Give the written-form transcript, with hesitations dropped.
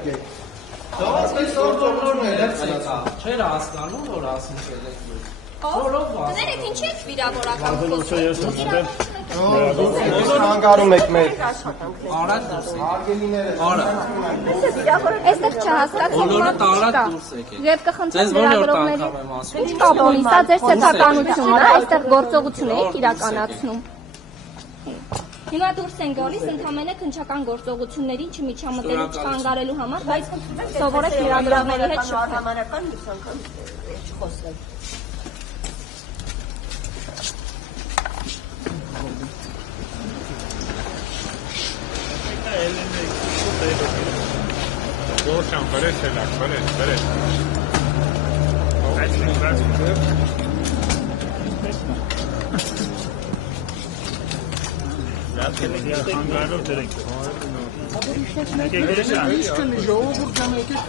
եկեք։ Դավաց այսօր բոլորն էլեկտրիկա, չէր հասկանում, որ ասում է էլեկտրիկ։ Դներեք ինչ եք վիրավորական խոսում։ Ես հանգարում եք մեր Արած դուրս եք։ հարգելիները։ Արա։ Այստեղ չհասկացում Բոլորը մարդ տարած չկա։ դուրս եկեք։ Եվ կխնդրեմ Ձեզ ո՞ր լրագրողների անգամ եմ ասում։ ինչ կապ ունի, սա ձեր սեփականությունն է, այստեղ գործողություն եք իրականացնում։ Հիմա դուրս են գալիս ընդհանրապես քննչական գործողությունների չմիջամտելու չխանգարելու համար, բայց սովորեք լրագրողների հետ շփվել։ Համանական մյուս անգամ չխոսել։ Gorkam, verete, verete. Եկեք, ժողովուրդ ջան, եկեք